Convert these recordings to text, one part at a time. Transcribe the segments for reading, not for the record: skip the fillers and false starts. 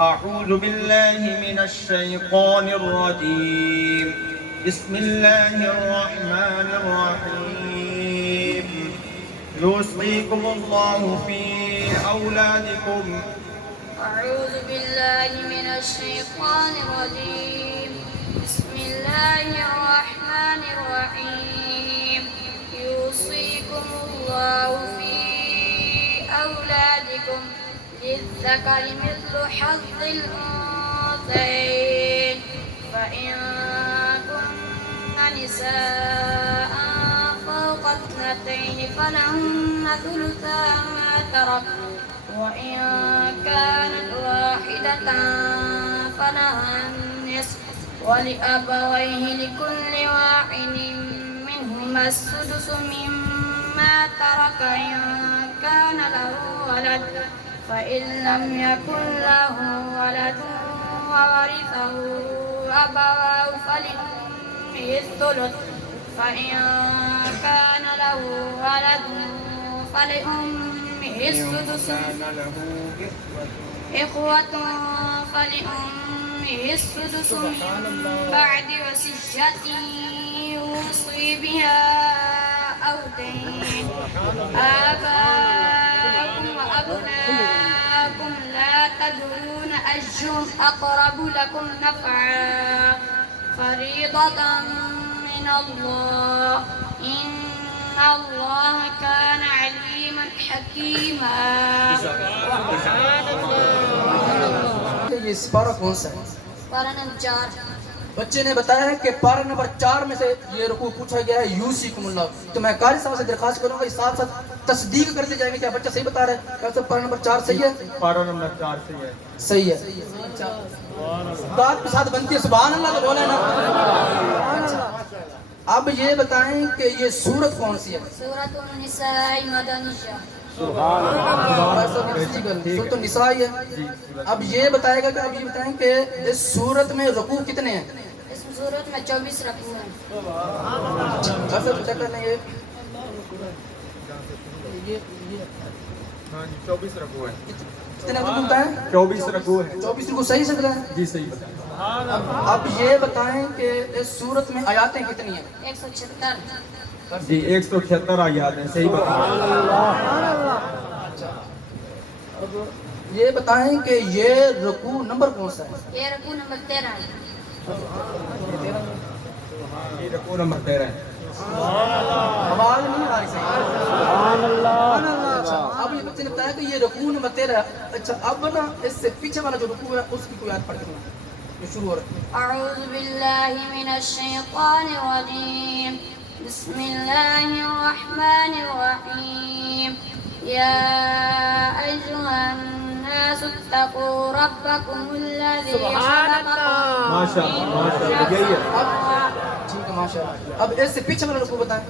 أعوذ بالله من الشيطان الرجيم بسم الله الرحمن الرحيم يوصيكم الله في أولادكم أعوذ بالله من الشيطان الرجيم بسم الله الرحمن الرحيم يوصيكم الله في أولادكم للذكر مثل حظ الأنثيين فإن كن نساء فوق اثنتين فلهن ثلثا ما ترك وإن كانت واحدة فلها النصف ولأبويه لكل واحد منهما السدس مما ترك إن كان له ولد فإن لم يكن له ولد وورثه أبواه فلأمه الثلث فإن كان له ولد فلأمه السدس إخوة فلأمه السدس من بعد وصية يوصي بها أو دين آباءكم وأبناءكم لا تدرون أيهم أقرب لكم نفعا فريضة من الله إن الله كان عليما حكيما. یہ سپارہ کون سا ہے؟ پارہ نمبر 4. بچے نے بتایا ہے کہ پارہ نمبر 4 میں سے یہ رکوع پوچھا گیا ہے یوصیکم اللہ. تو میں قاری صاحب سے درخواست کروں گا اس ساتھ ساتھ تصدیق کرتے جائیں گے کیا بچہ صحیح بتا رہا ہے؟ کیا صاحب پارہ نمبر 4 صحیح ہے؟ پارہ نمبر 4 صحیح ہے. صحیح ہے. بات کے ساتھ بنتی ہے سبحان اللہ تو بولے نا. اب یہ بتائیں کہ یہ سورت کون سی ہے؟ سورۃ النساء مدنیہ. سورۃ النساء ہے. اب یہ بتائے گا کہ اب یہ بتائیں کہ اس سورت میں رکوع کتنے ہیں؟ اس سورت میں 24 رکوع ہیں. سب چیک کر لیں. یہ 24 رکوع ہے. کتنے رکوع بتائیں؟ 24 رکوع ہے. 24 رکوع صحیح سے بتائیں. جی صحیح بتائیں. اب یہ بتائیں کہ اس سورت میں آیاتیں کتنی ہیں؟ 176. جی 176 آیات ہیں. صحیح بتائیں. اب یہ بتائیں کہ یہ رکوع نمبر کون سا ہے؟ یہ رکوع نمبر 13 ہے. یہ رکوع نمبر 13 ہے. آواز نہیں آ رہی صحیح. اب یہ بچے نے بتایا کہ یہ رکوع نمبر 13 ہے. اچھا اب نا اس سے پیچھے والا جو رکوع ہے اس کی کوئی آیت پڑھ کے سنا. یہ شروع ہو رہا ہے. أعوذ بالله من الشيطان الرجيم بسم الله الرحمن الرحيم يا أيها الناس اتقوا ربكم الذي خلقكم ما شاء الله ما شاء الله. ٹھیک ہے ماشاء اللہ. اب اس سے پیچھے والا رکوع بتائیں.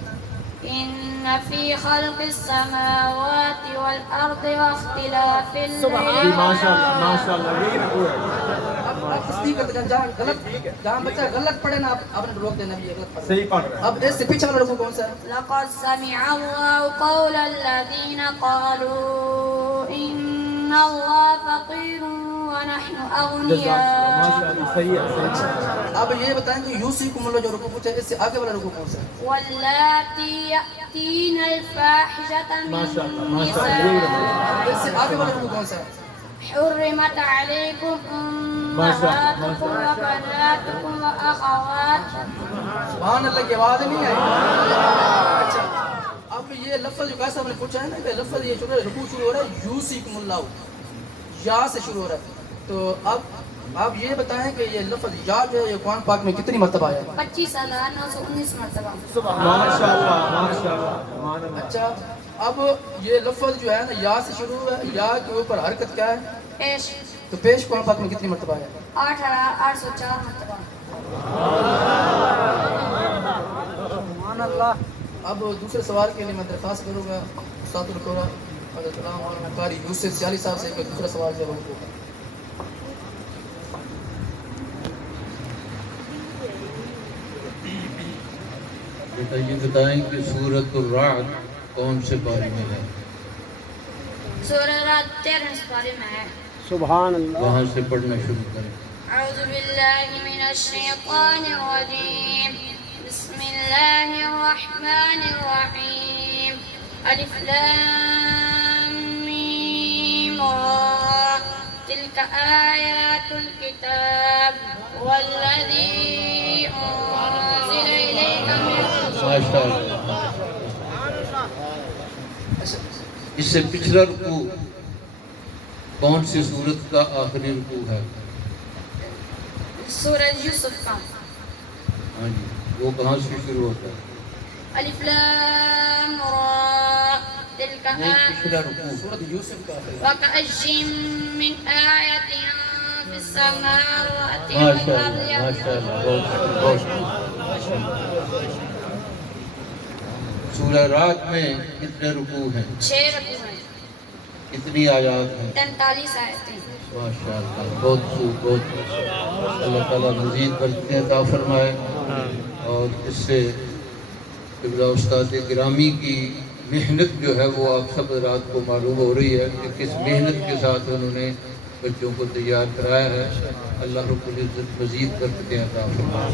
إن في خلق السماوات والأرض واختلاف الليل ما شاء الله ما شاء الله. یہی رکوع ہے. اب تصدیق کرتے جائیں. جہاں غلط جہاں بچہ غلط پڑھے نا آپ نے روک دینا بھی یہ غلط پڑھے. صحیح پڑھ رہا ہے. اب اس سے پیچھے والا رکوع کون سا ہے؟ لقد سمع الله قول الذين قالوا إن الله فقير ونحن ما أغنياء. شاء الله صحیح ہے. صحیح ہے. اب یہ بتائیں کہ یوصیکم اللہ جو رکوع پوچھا ہے اس سے آگے والا رکوع کون سا ہے؟ واللاتي يأتين الفاحشة من ما شاء الله ما شاء الله. نسائكم اس سے آگے والا رکوع کون سا ہے؟ حرمت عليكم أمهاتكم وبناتكم وأخواتكم. سبحان اللہ کی آواز نہیں آئی. اچھا اب یہ لفظ جو کیسا ہم نے پوچھا ہے نا کہ لفظ یہ شروع رکوع شروع ہو رہا ہے یوصیکم اللہ یا سے شروع ہو رہا ہے. تو اب یہ بتائیں کہ یہ لفظ یا جو ہے یہ قرآن پاک میں کتنی مرتبہ آیا ہے؟ 25,919 مرتبہ. ما شاء الله ما شاء الله. سبحان اللہ. اچھا اب یہ لفظ جو ہے نا یا سے شروع ہوا ہے. یا کے اوپر حرکت کیا ہے؟ پیش تو پیش قرآن پاک میں کتنی مرتبہ آیا ہے؟ 804 مرتبہ. اب دوسرے سوال کے لیے میں درخواست کروں گا استاد القرآن حضرت علامہ مولانا قاری یوسف سیالی صاحب سے کہ دوسرا سوال جو ہے وہ یہ بتائیں کہ سورۃ الرعد کون سے بارے میں ہے؟ سورہ رات 13 پارے میں ہے. سبحان اللہ. وہاں سے پڑھنا شروع کریں. أعوذ بالله من الشيطان الرجيم بسم الله الرحمن الرحيم ألف لام ميم را تلك آيات الكتاب والذي أنزل إليك من ماشاء اللہ. اس سے پچھلا رکوع کون سی سورت کا آخری رکوع ہے؟ سورة يوسف کا. ہاں جی، وہ کہاں سے شروع ہوتا ہے؟ ألف لام را تلك نہیں، آيات پچھلا رکوع. سورۃ یوسف کا آخری. وكأي من آية في السماوات ماشاء والأرض اللہ، ماشاء اللہ، بہت بہت. سورہ رات میں کتنے رکوع ہیں؟ 6 رکوع ہیں، کتنی آیات ہیں؟ 43 آیتیں. ماشاء اللہ، بہت خوب، بہت خوب. اللہ تعالیٰ مزید برکتیں عطا فرمائے. اور اس سے قبلہ استاد گرامی کی محنت جو ہے وہ آپ سب رات کو معلوم ہو رہی ہے کہ کس محنت کے ساتھ انہوں نے بچوں کو تیار کرایا ہے. اللہ رب العزت مزید برکتیں عطا فرمائے.